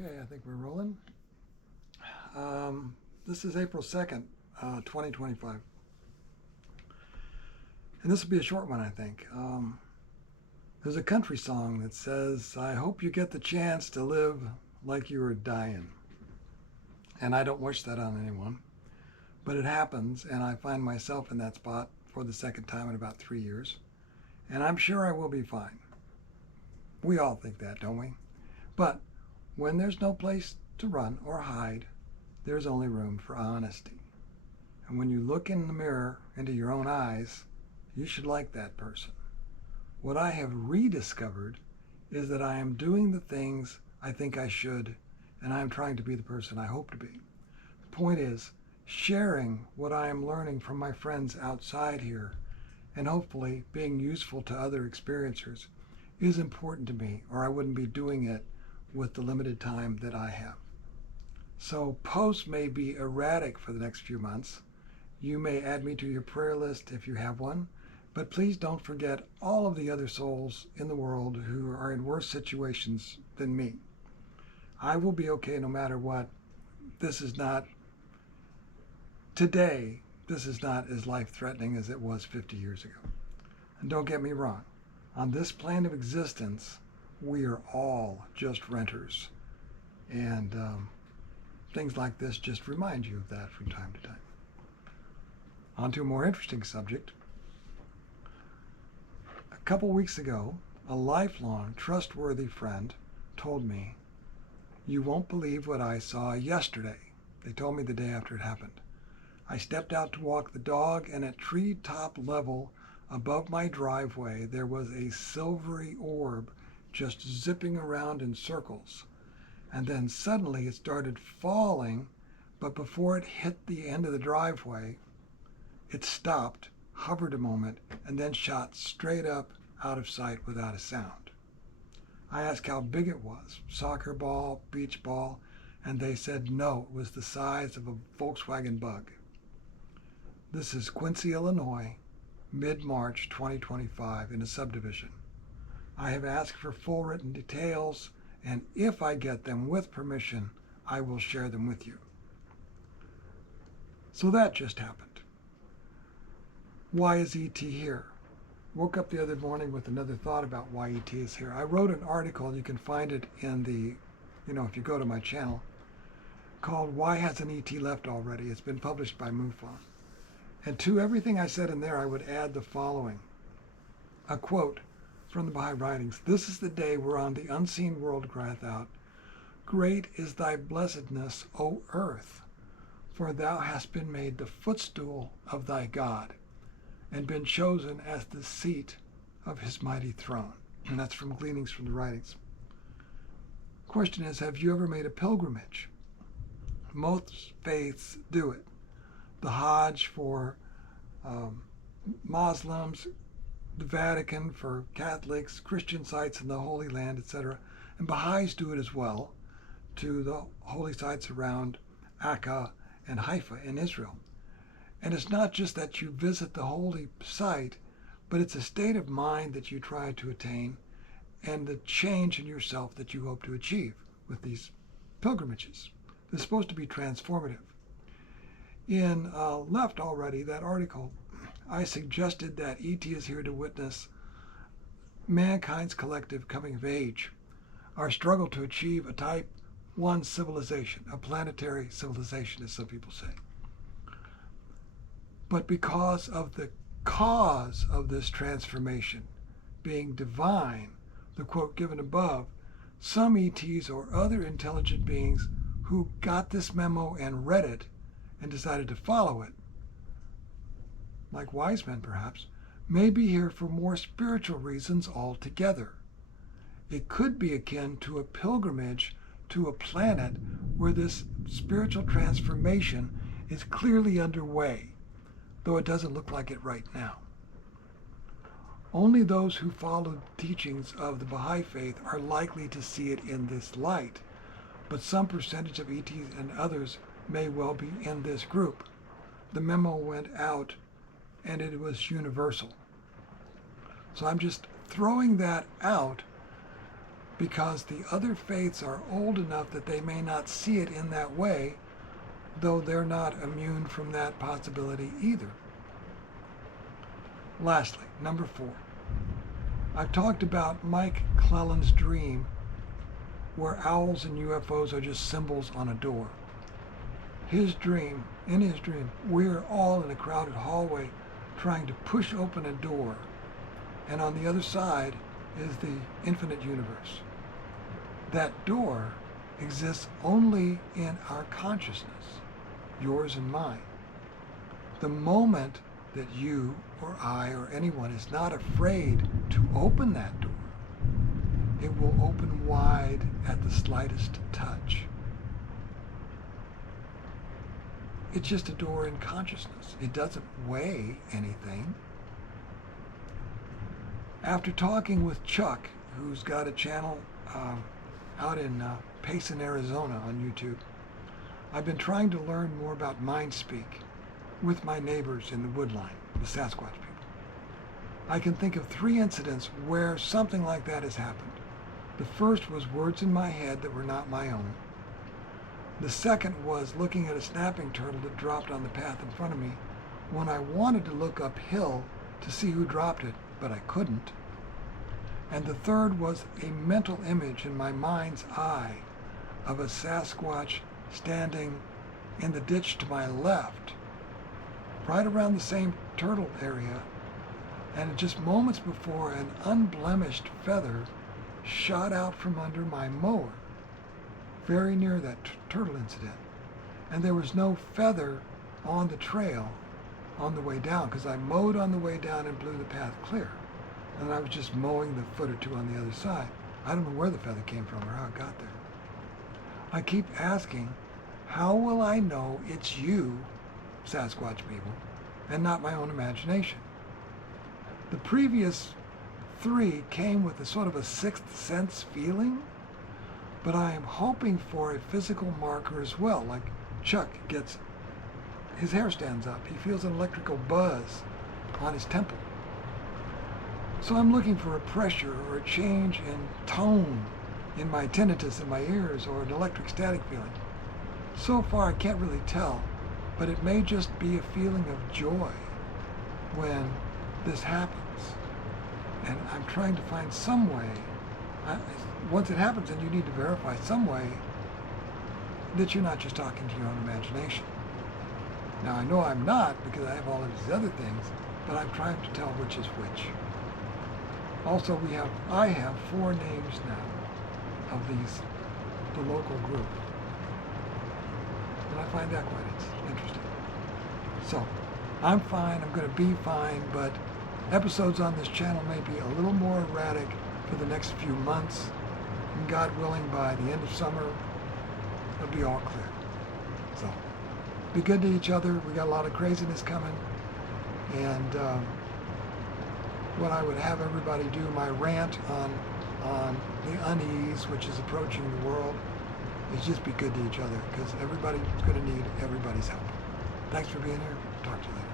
Okay, I think we're rolling. This is April 2nd, 2025. And this will be a short one, I think. There's a country song that says, I hope you get the chance to live like you were dying. And I don't wish that on anyone, but it happens, and I find myself in that spot for the second time in about 3 years. And I'm sure I will be fine. We all think that, don't we? But when there's no place to run or hide, there's only room for honesty. And when you look in the mirror into your own eyes, you should like that person. What I have rediscovered is that I am doing the things I think I should, and I am trying to be the person I hope to be. The point is, sharing what I am learning from my friends outside here, and hopefully being useful to other experiencers, is important to me, or I wouldn't be doing it with the limited time that I have. So posts may be erratic for the next few months. You may add me to your prayer list if you have one, but please don't forget all of the other souls in the world who are in worse situations than me. I will be okay no matter what. This is not as life-threatening as it was 50 years ago. And don't get me wrong, on this plane of existence, we are all just renters. And things like this just remind you of that from time to time. On to a more interesting subject. A couple weeks ago, a lifelong, trustworthy friend told me, "You won't believe what I saw yesterday." They told me the day after it happened. I stepped out to walk the dog, and at treetop level above my driveway, there was a silvery orb just zipping around in circles. And then suddenly it started falling, but before it hit the end of the driveway, it stopped, hovered a moment, and then shot straight up out of sight without a sound. I asked how big it was, soccer ball, beach ball, and they said no, it was the size of a Volkswagen Bug. This is Quincy, Illinois, mid-March 2025 in a subdivision. I have asked for full written details, and if I get them with permission, I will share them with you. So that just happened. Why is ET here? Woke up the other morning with another thought about why ET is here. I wrote an article, you can find it in the, if you go to my channel, called Why Hasn't ET Left Already? It's been published by MUFON. And to everything I said in there, I would add the following. A quote from the Baha'i writings. This is the day whereon the unseen world crieth out, Great is thy blessedness, O earth, for thou hast been made the footstool of thy God, and been chosen as the seat of his mighty throne. And that's from Gleanings from the Writings. Question is, have you ever made a pilgrimage? Most faiths do it. The Hajj for Muslims, the Vatican for Catholics, Christian sites in the Holy Land, etc. And Baha'is do it as well to the holy sites around Akka and Haifa in Israel. And it's not just that you visit the holy site, but it's a state of mind that you try to attain and the change in yourself that you hope to achieve with these pilgrimages. They're supposed to be transformative. In Left Already, that article, I suggested that ET is here to witness mankind's collective coming of age, our struggle to achieve a type 1 civilization, a planetary civilization, as some people say. But because of the cause of this transformation being divine, the quote given above, some ETs or other intelligent beings who got this memo and read it and decided to follow it, like wise men perhaps, may be here for more spiritual reasons altogether. It could be akin to a pilgrimage to a planet where this spiritual transformation is clearly underway, though it doesn't look like it right now. Only those who follow teachings of the Baha'i faith are likely to see it in this light, but some percentage of ETs and others may well be in this group. The memo went out and it was universal. So I'm just throwing that out because the other faiths are old enough that they may not see it in that way, though they're not immune from that possibility either. Lastly, number 4. I've talked about Mike Clelland's dream where owls and UFOs are just symbols on a door. In his dream, we're all in a crowded hallway trying to push open a door, and on the other side is the infinite universe. That door exists only in our consciousness, yours and mine. The moment that you or I or anyone is not afraid to open that door, it will open wide at the slightest touch. It's just a door in consciousness. It doesn't weigh anything. After talking with Chuck, who's got a channel out in Payson, Arizona on YouTube, I've been trying to learn more about mind speak with my neighbors in the woodline, the Sasquatch people. I can think of 3 incidents where something like that has happened. The first was words in my head that were not my own. The second was looking at a snapping turtle that dropped on the path in front of me when I wanted to look uphill to see who dropped it, but I couldn't. And the third was a mental image in my mind's eye of a Sasquatch standing in the ditch to my left, right around the same turtle area, and just moments before, an unblemished feather shot out from under my mower, very near that turtle incident. And there was no feather on the trail on the way down, because I mowed on the way down and blew the path clear. And I was just mowing the foot or 2 on the other side. I don't know where the feather came from or how it got there. I keep asking, how will I know it's you, Sasquatch people, and not my own imagination? The previous 3 came with a sort of a sixth sense feeling, but I am hoping for a physical marker as well, like Chuck gets, his hair stands up, he feels an electrical buzz on his temple. So I'm looking for a pressure or a change in tone in my tinnitus in my ears, or an electric static feeling. So far I can't really tell, but it may just be a feeling of joy when this happens. And I'm trying to find some way, once it happens, then you need to verify some way that you're not just talking to your own imagination. Now I know I'm not, because I have all of these other things, but I'm trying to tell which is which. Also, I have 4 names now of the local group. And I find that quite interesting. So, I'm fine, I'm going to be fine, but episodes on this channel may be a little more erratic for the next few months. And God willing, by the end of summer, it'll be all clear. So, be good to each other. We got a lot of craziness coming. And what I would have everybody do, my rant on the unease which is approaching the world, is just be good to each other, because everybody's going to need everybody's help. Thanks for being here. Talk to you later.